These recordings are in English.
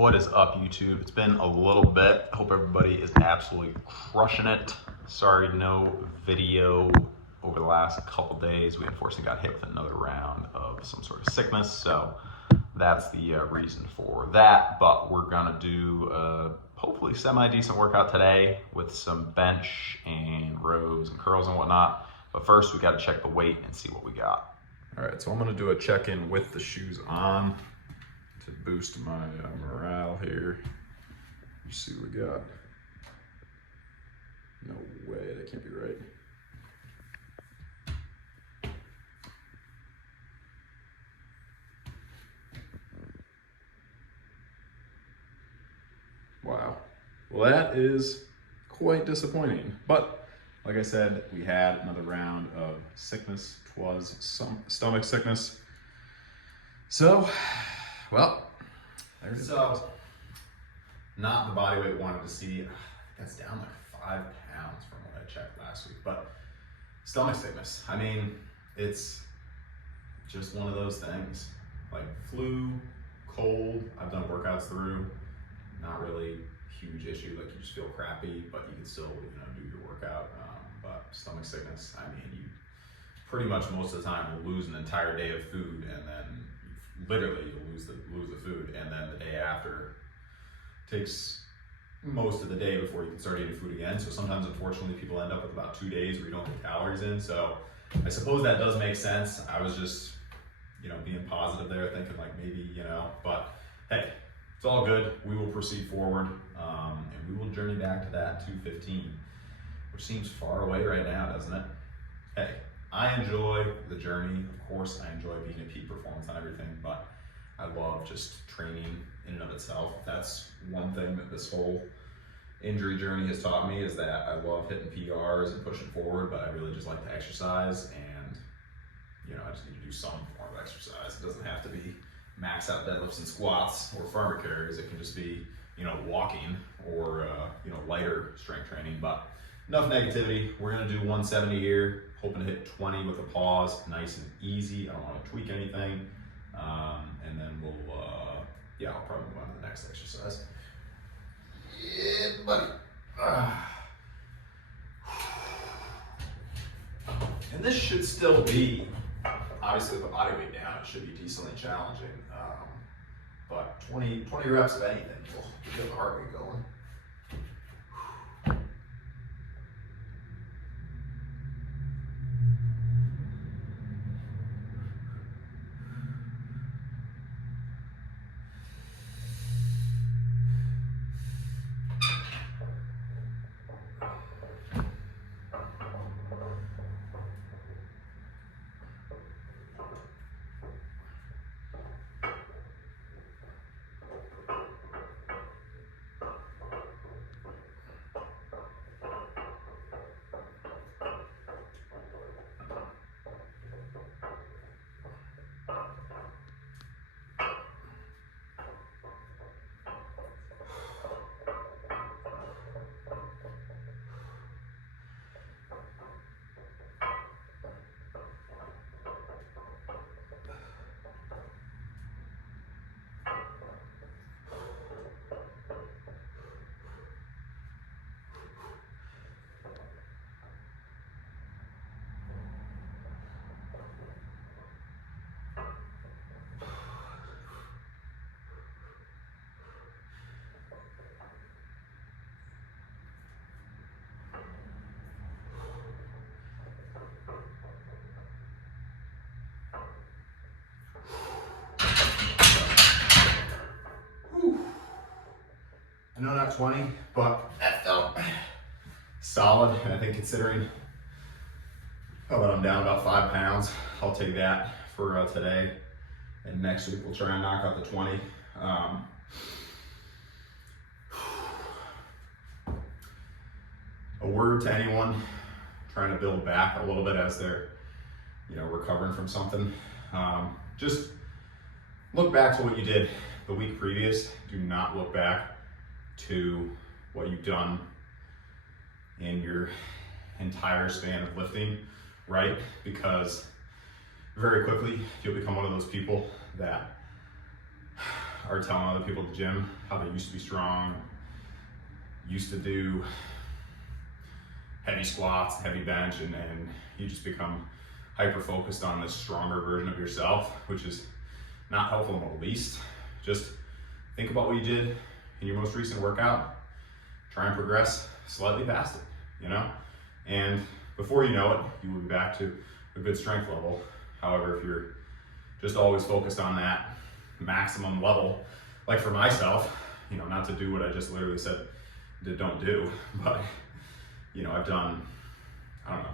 What is up, YouTube? It's been a little bit. I hope everybody is absolutely crushing it. Sorry, no video over the last couple days. We unfortunately got hit with another round of some sort of sickness, so that's the reason for that. But we're gonna do hopefully semi-decent workout today with some bench and rows and curls and whatnot. But first, we got to check the weight and see what we got. All right, so I'm gonna do a check-in with the shoes on to boost my morale here. You see what we got. No way, that can't be right. Wow. Well, that is quite disappointing. But like I said, we had another round of sickness. It was some stomach sickness. So, well, there it is. So, not the body weight wanted to see. That's down like 5 pounds from what I checked last week. But stomach sickness, I mean, it's just one of those things. Like flu, cold, I've done workouts through. Not really huge issue, like you just feel crappy, but you can still, do your workout. But stomach sickness, I mean, you pretty much most of the time will lose an entire day of food, and then literally you'll lose the food, and then the day after takes most of the day before you can start eating food again. So sometimes, unfortunately, people end up with about 2 days where you don't get calories in. So I suppose that does make sense. I was just, being positive there, thinking like maybe, but hey, it's all good. We will proceed forward, and we will journey back to that 215, which seems far away right now, doesn't it? Hey, I enjoy the journey. Of course, I enjoy being at peak performance on everything, but I love just training in and of itself. That's one thing that this whole injury journey has taught me, is that I love hitting PRs and pushing forward, but I really just like to exercise, and I just need to do some form of exercise. It doesn't have to be max out deadlifts and squats or farmer carries. It can just be, walking or, lighter strength training. But enough negativity. We're going to do 170 here, hoping to hit 20 with a pause, nice and easy. I don't want to tweak anything. And then we'll, I'll probably move on to the next exercise. Yeah, buddy. And this should still be, obviously with the body weight down, it should be decently challenging. But 20 reps of anything will get the heart rate going. I know not 20, but that felt solid. And I think considering that I'm down about 5 pounds, I'll take that for today. And next week we'll try and knock out the 20. A word to anyone trying to build back a little bit as they're, recovering from something. Just look back to what you did the week previous. Do not look back to what you've done in your entire span of lifting, right? Because very quickly you'll become one of those people that are telling other people at the gym how they used to be strong, used to do heavy squats, heavy bench, and you just become hyper focused on this stronger version of yourself, which is not helpful in the least. Just think about what you did in your most recent workout, try and progress slightly past it, you know? And before you know it, you will be back to a good strength level. However, if you're just always focused on that maximum level, like for myself, you know, not to do what I just literally said don't do, but you know, I've done, I don't know,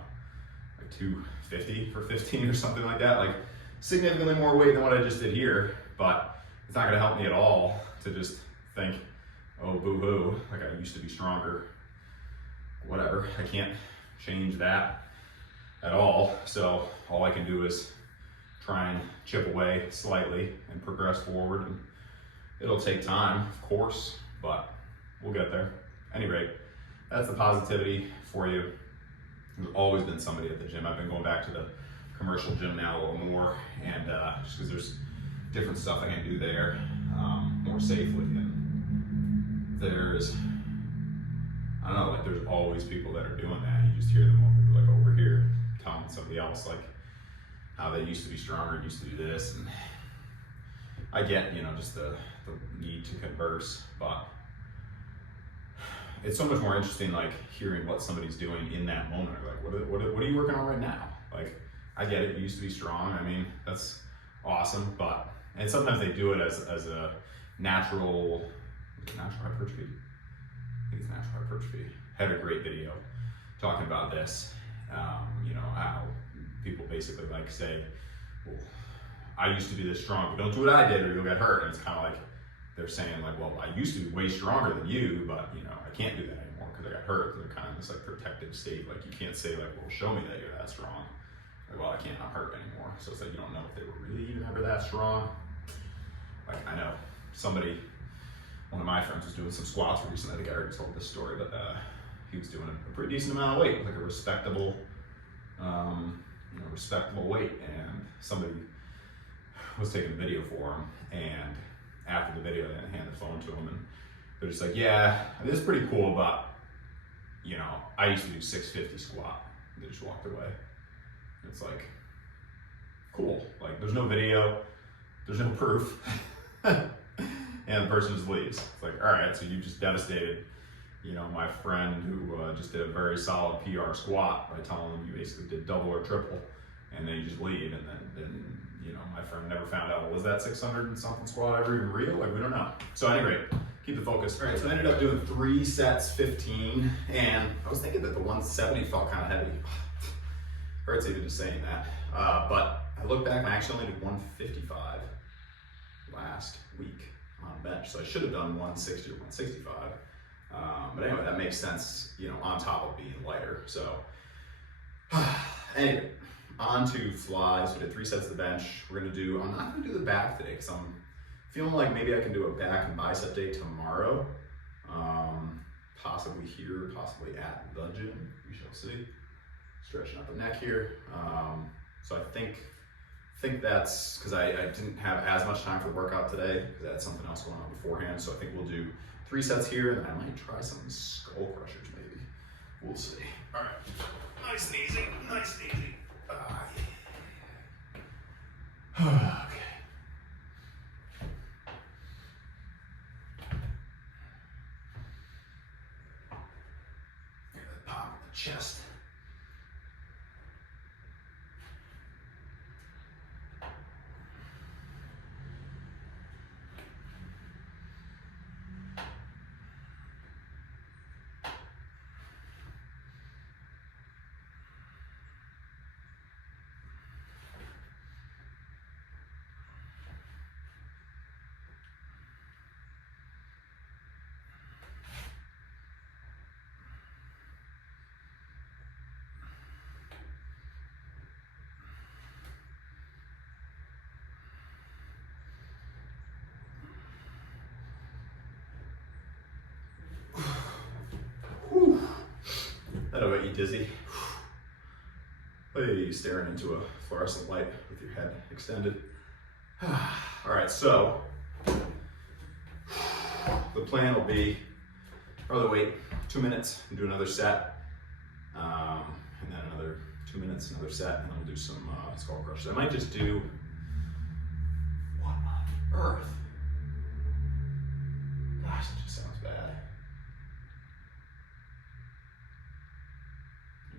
like 250 for 15 or something like that, like significantly more weight than what I just did here, but it's not gonna help me at all to just think, oh, boo-hoo, like I used to be stronger. Whatever, I can't change that at all. So all I can do is try and chip away slightly and progress forward. And it'll take time, of course, but we'll get there. At any rate, that's the positivity for you. There's always been somebody at the gym. I've been going back to the commercial gym now a little more, and just because there's different stuff I can do there more safely. And there's, I don't know, like there's always people that are doing that. You just hear them like over here telling somebody else like how they used to be stronger, used to do this. And I get, you know, just the need to converse, but it's so much more interesting like hearing what somebody's doing in that moment. Like, what are you working on right now? Like, I get it, you used to be strong. I mean, that's awesome, but, and sometimes they do it as a natural hypertrophy. I think it's natural hypertrophy. Had a great video talking about this. You know, how people basically like say, well, I used to be this strong, but don't do what I did or you'll get hurt. And it's kind of like, they're saying like, well, I used to be way stronger than you, but you know, I can't do that anymore because I got hurt. They're kind of this like protective state. Like you can't say like, well, show me that you're that strong. Like, well, I can't, I'm hurt anymore. So it's like, you don't know if they were really even ever that strong. Like I know somebody, one of my friends was doing some squats recently. I think I already told this story, but he was doing a pretty decent amount of weight, like a respectable, you know, respectable weight. And somebody was taking a video for him, and after the video, they hand the phone to him, and they're just like, yeah, this is pretty cool, but you know, I used to do 650 squat. They just walked away. It's like, cool. Like, there's no video, there's no proof, and the person just leaves. It's like, all right, so you just devastated, you know, my friend who just did a very solid PR squat by telling him you basically did double or triple, and then you just leave, and then you know, my friend never found out, well, was that 600 and something squat ever even real? Like, we don't know. So anyway, keep the focus. All right, so I ended up doing 3 sets, 15, and I was thinking that the 170 felt kind of heavy. Hurts even just saying that. But I look back and I actually only did 155 last week on bench. So I should have done 160 or 165. But anyway, that makes sense, you know, on top of being lighter. So anyway, on to flies. We did 3 sets of the bench. We're gonna do, I'm not gonna do the back today because I'm feeling like maybe I can do a back and bicep day tomorrow. Possibly here, possibly at the gym, we shall see. Stretching out the neck here. So I think that's because I didn't have as much time for the workout today because I had something else going on beforehand. So I think we'll do 3 sets here, and then I might try some skull crushers maybe. We'll see. All right, nice and easy, nice and easy. Okay. Get that pop in the chest. Whew. That'll get you dizzy. Hey, staring into a fluorescent light with your head extended. All right, so plan will be probably wait 2 minutes and do another set, and then another 2 minutes, another set, and then we'll do some skull crushes. I might just do, what on earth? Gosh, that just sounds bad.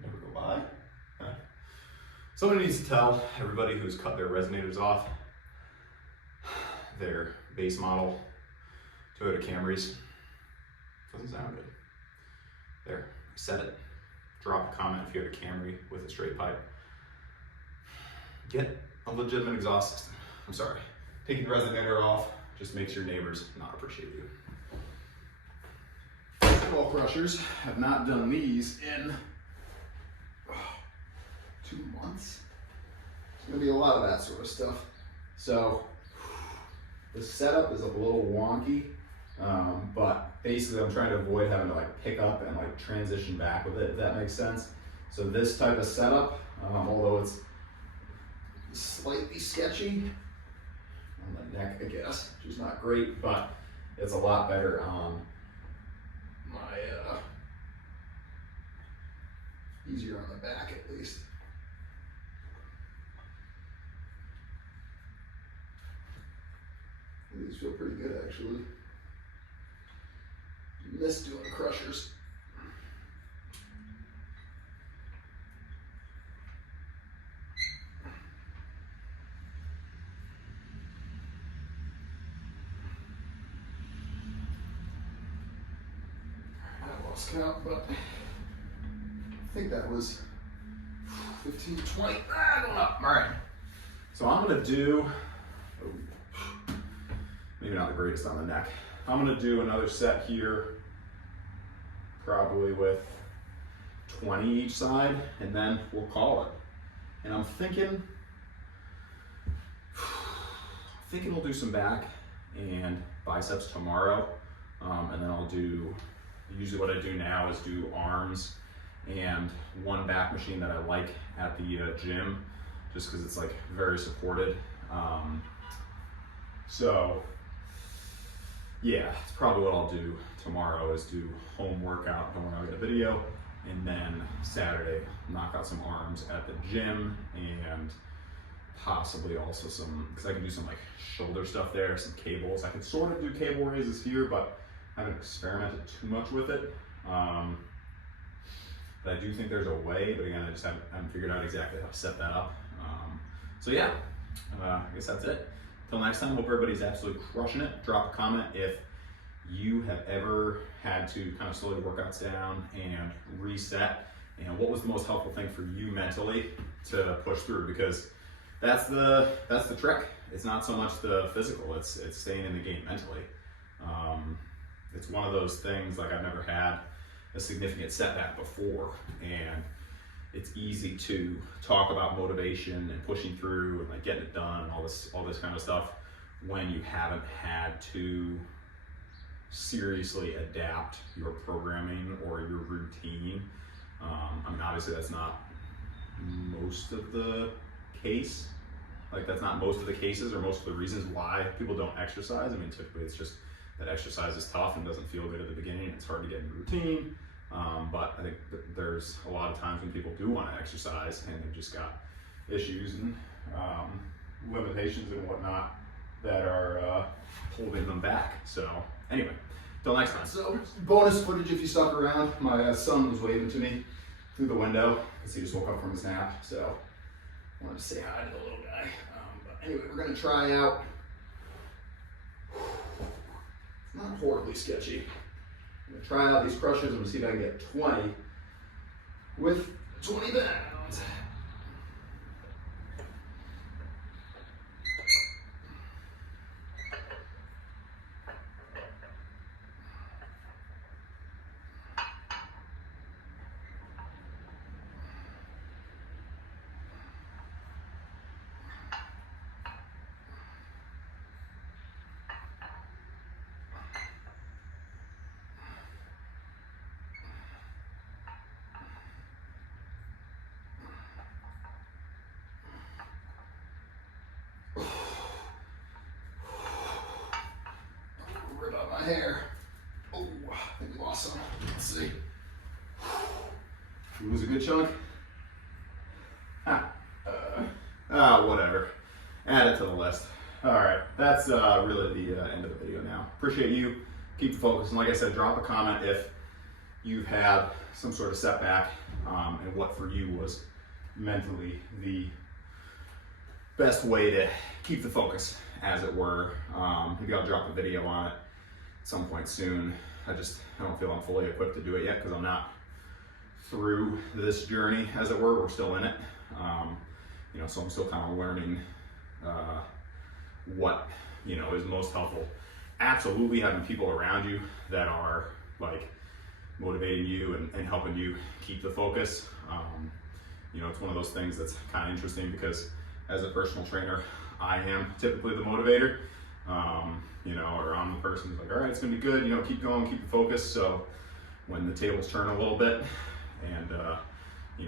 Never go by. Huh. Somebody needs to tell everybody who's cut their resonators off, their base model Toyota Camrys. Doesn't sound good. There, I said it. Drop a comment if you have a Camry with a straight pipe. Get a legitimate exhaust system. I'm sorry. Taking the resonator off just makes your neighbors not appreciate you. Wall crushers, have not done these in 2 months. There's gonna be a lot of that sort of stuff. So the setup is a little wonky, but basically I'm trying to avoid having to like pick up and like transition back with it, if that makes sense. So this type of setup, although it's slightly sketchy on the neck, I guess, which is not great, but it's a lot better on my, easier on the back at least. These feel pretty good actually. Miss doing crushers. I lost count, but I think that was 15, 20. I don't know. All right. So I'm gonna do, maybe not the greatest on the neck. I'm gonna do another set here, probably with 20 each side, and then we'll call it. And I'm thinking we'll do some back and biceps tomorrow, and then I'll do, usually what I do now is do arms and one back machine that I like at the gym, just because it's like very supported. So yeah, it's probably what I'll do tomorrow is do home workout, don't worry, I'll get a video, and then Saturday knock out some arms at the gym, and possibly also some, because I can do some like shoulder stuff there, some cables. I can sort of do cable raises here, but I haven't experimented too much with it. But I do think there's a way, but again, I just haven't figured out exactly how to set that up. So yeah, I guess that's it. Till next time, hope everybody's absolutely crushing it. Drop a comment if you have ever had to kind of slow your workouts down and reset, and what was the most helpful thing for you mentally to push through, because that's the trick. It's not so much the physical, it's staying in the game mentally. It's one of those things, like I've never had a significant setback before, and it's easy to talk about motivation and pushing through and like getting it done and all this kind of stuff when you haven't had to seriously adapt your programming or your routine. I mean, obviously that's not most of the case. Like that's not most of the cases or most of the reasons why people don't exercise. I mean, typically it's just that exercise is tough and doesn't feel good at the beginning. It's hard to get in routine. But I think there's a lot of times when people do want to exercise and they've just got issues and limitations and whatnot that are holding them back. So anyway, till next time. So bonus footage if you stuck around. My son was waving to me through the window because he just woke up from his nap. So I wanted to say hi to the little guy. But anyway, we're going to try out. It's not horribly sketchy. I'm gonna try out these crushers. I'm gonna see if I can get 20 with 20 pounds. Rip out my hair. Oh, I think we lost some. Let's see. We lose a good chunk. Whatever. Add it to the list. All right, that's really the end of the video now. Appreciate you. Keep the focus. And like I said, drop a comment if you've had some sort of setback and what for you was mentally the best way to keep the focus, as it were. Maybe I'll drop a video on it at some point soon. I don't feel I'm fully equipped to do it yet because I'm not through this journey, as it were. We're still in it. So I'm still kind of learning what, is most helpful. Absolutely having people around you that are like motivating you and helping you keep the focus. It's one of those things that's kind of interesting because as a personal trainer, I am typically the motivator, or I'm the person who's like, all right, it's gonna be good, keep going, keep the focus. So when the tables turn a little bit and,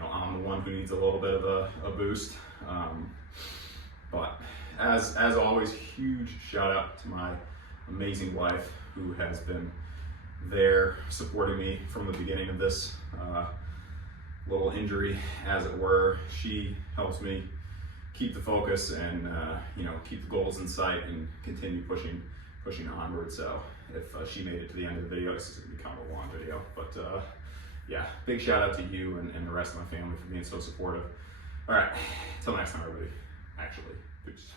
I'm the one who needs a little bit of a boost. But as always, huge shout out to my amazing wife who has been there supporting me from the beginning of this little injury, as it were. She helps me keep the focus and keep the goals in sight and continue pushing onward. So if she made it to the end of the video, this is gonna be kind of a long video, but yeah, big shout out to you and the rest of my family for being so supportive. All right, until next time, everybody. Actually, peace.